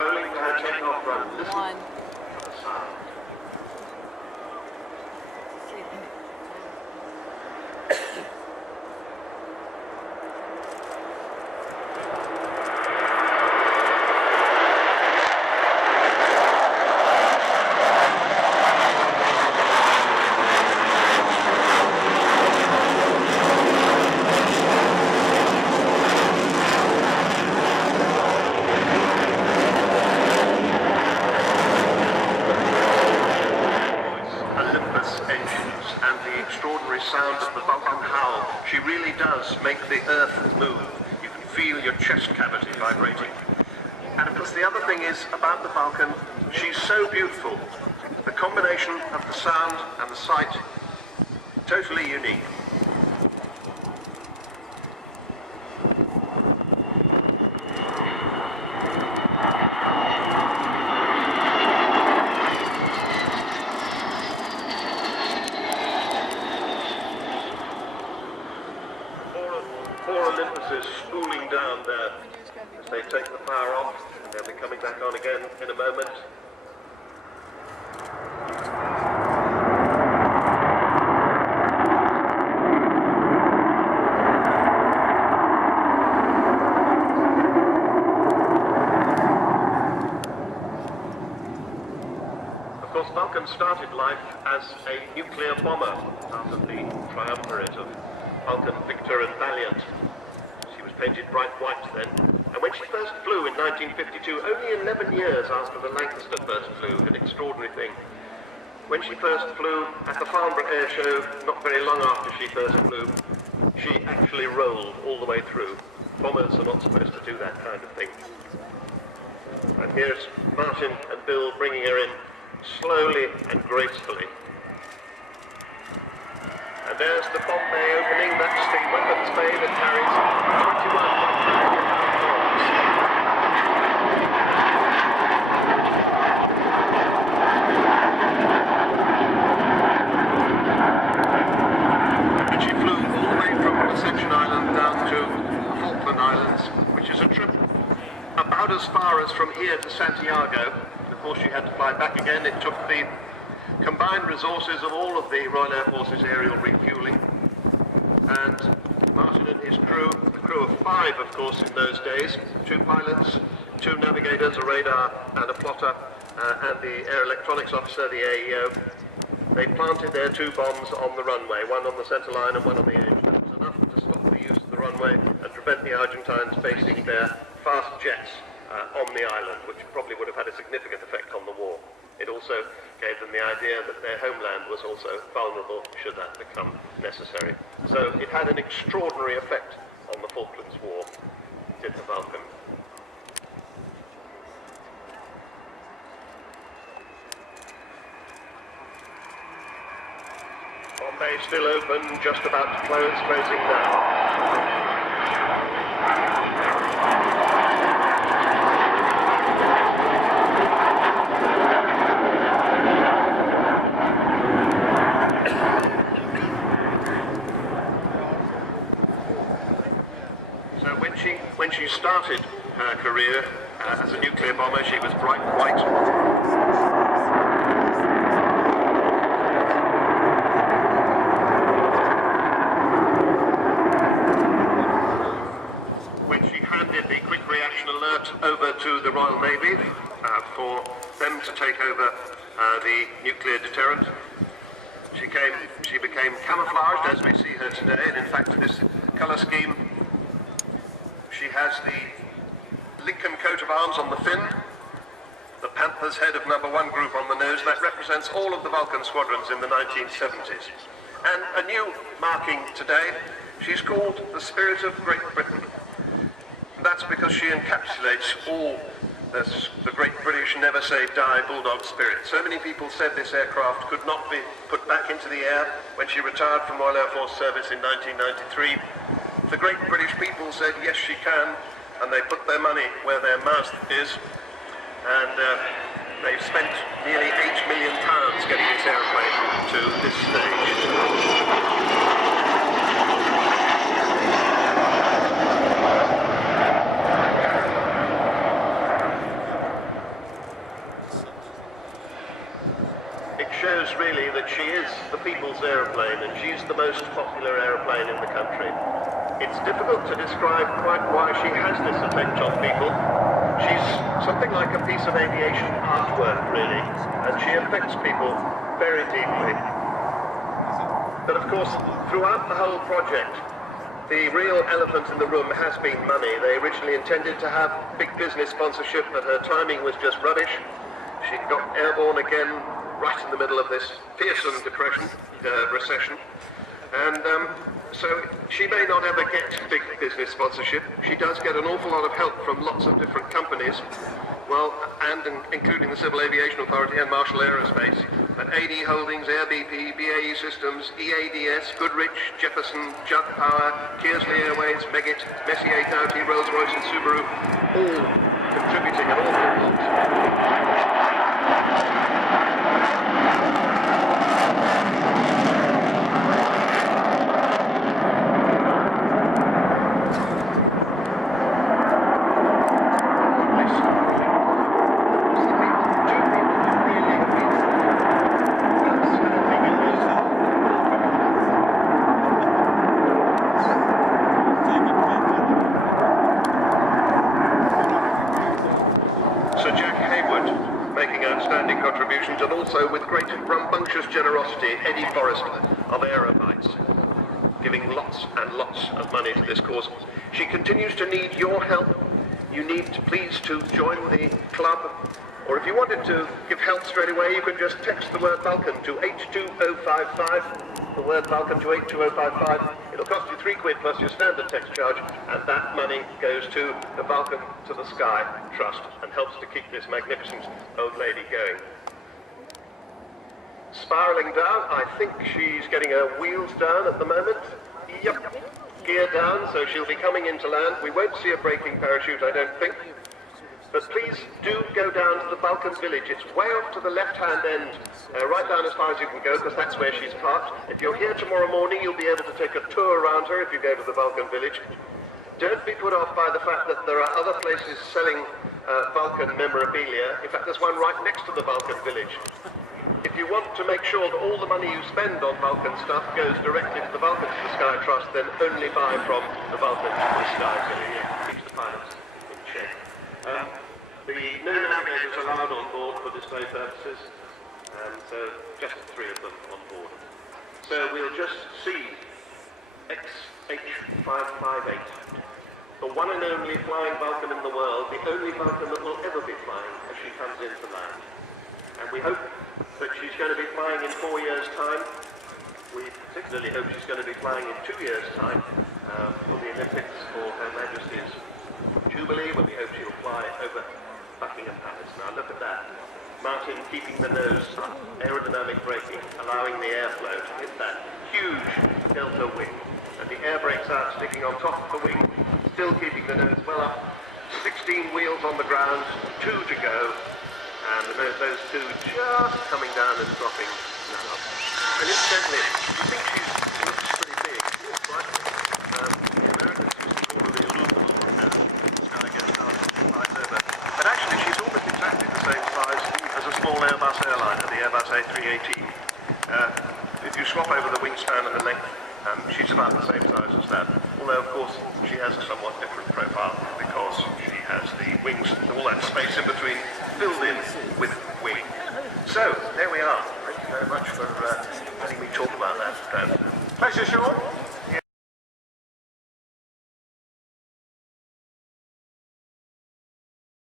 Rolling for her takeoff run. Listen for the sound. Sound of the Vulcan howl. She really does make the earth move. You can feel your chest cavity vibrating. And of course the other thing is about the Vulcan, she's so beautiful. The combination of the sound and the sight, totally unique. Is spooling down there as they take the power off, and they'll be coming back on again in a moment. Of course, Vulcan started life as a nuclear bomber out of the triumvirate of Vulcan, Victor and Valiant. Painted bright white then, and when she first flew in 1952, only 11 years after the Lancaster first flew, an extraordinary thing. When she first flew at the Farnborough Air Show, not very long after she first flew, she actually rolled all the way through. Bombers are not supposed to do that kind of thing. And here's Martin and Bill bringing her in slowly and gracefully. And there's the bomb bay opening, that's the weapons bay that carries 21 bombs. And she flew all the way from Ascension Island down to the Falkland Islands, which is a trip about as far as from here to Santiago. Before she had to fly back again, it took the combined resources of all of the Royal Air Force's aerial refueling, and Martin and his crew, a crew of 5 of course in those days, 2 pilots, 2 navigators, a radar and a plotter, and the air electronics officer, the AEO, they planted their 2 bombs on the runway, one on the centre line and one on the edge. That was enough to stop the use of the runway and prevent the Argentines basing their fast jets on the island, which probably would have had a significant effect on the war. It also gave them the idea that their homeland was also vulnerable should that become necessary. So it had an extraordinary effect on the Falklands War, did the Vulcan. Bombay still open, just about to close, closing now. When she started her career as a nuclear bomber, she was bright white. When she handed the quick reaction alert over to the Royal Navy for them to take over the nuclear deterrent, she became camouflaged as we see her today, and in fact this colour scheme, she has the Lincoln coat of arms on the fin, the Panther's head of number 1 group on the nose. That represents all of the Vulcan squadrons in the 1970s. And a new marking today, she's called the Spirit of Great Britain. That's because she encapsulates all the great British never say die bulldog spirit. So many people said this aircraft could not be put back into the air when she retired from Royal Air Force service in 1993. The great British people said yes she can, and they put their money where their mouth is, and they've spent nearly £8 million getting this airplane to this stage. people's aeroplane, and she's the most popular aeroplane in the country. It's difficult to describe quite why she has this effect on people. She's something like a piece of aviation artwork, really, and she affects people very deeply. But of course, throughout the whole project, the real elephant in the room has been money. They originally intended to have big business sponsorship, but her timing was just rubbish. She got airborne again right in the middle of this fearsome recession. And so she may not ever get big business sponsorship. She does get an awful lot of help from lots of different companies, well, and including the Civil Aviation Authority and Marshall Aerospace, and AD Holdings, Air BP, BAE Systems, EADS, Goodrich, Jefferson, Judd Power, Kearsley Airways, Meggitt, Messier Doughty, Rolls-Royce and Subaru, all contributing an awful lot. Contributions, and also with great rambunctious generosity, Eddie Forrester of Aerobytes, giving lots and lots of money to this cause. She continues to need your help. You need to please to join the club, or if you wanted to give help straight away, you can just text the word Vulcan to 82055, the word Vulcan to 82055. It'll cost you £3 plus your standard text charge, and that money goes to the Vulcan to the Sky Trust and helps to keep this magnificent old lady going. Spiralling down, I think she's getting her wheels down at the moment. Yep, gear down, so she'll be coming into land. We won't see a braking parachute, I don't think. But please do go down to the Vulcan village. It's way off to the left-hand end, right down as far as you can go, because that's where she's parked. If you're here tomorrow morning, you'll be able to take a tour around her if you go to the Vulcan village. Don't be put off by the fact that there are other places selling Vulcan memorabilia. In fact, there's one right next to the Vulcan village. If you want to make sure that all the money you spend on Vulcan stuff goes directly to the Vulcan to the Sky Trust, then only buy from the Vulcan to the Sky, so it keeps the pilots in check. The no navigators are allowed on board for display purposes, and so just the 3 of them on board. So we'll just see XH558, the one and only flying Vulcan in the world, the only Vulcan that will ever be flying as she comes into land. And we hope that she's going to be flying in 4 years' time. We particularly hope she's going to be flying in 2 years' time for the Olympics for Her Majesty's Jubilee, when we hope she'll fly over Buckingham Palace. Now look at that. Martin keeping the nose up, aerodynamic braking, allowing the airflow to hit that huge delta wing. And the air brakes out, sticking on top of the wing, still keeping the nose well up. 16 wheels on the ground, 2 to go. And those 2 just coming down and dropping now. And incidentally, you think she looks pretty big, right? The Americans used to call her the aluminum and this kind of gets started to flies over. But actually, she's almost exactly the same size as a small Airbus airliner, the Airbus A318. If you swap over the wingspan and the length, she's about the same size as that. Although, of course, she has a somewhat different profile because she has the wings, all that space in between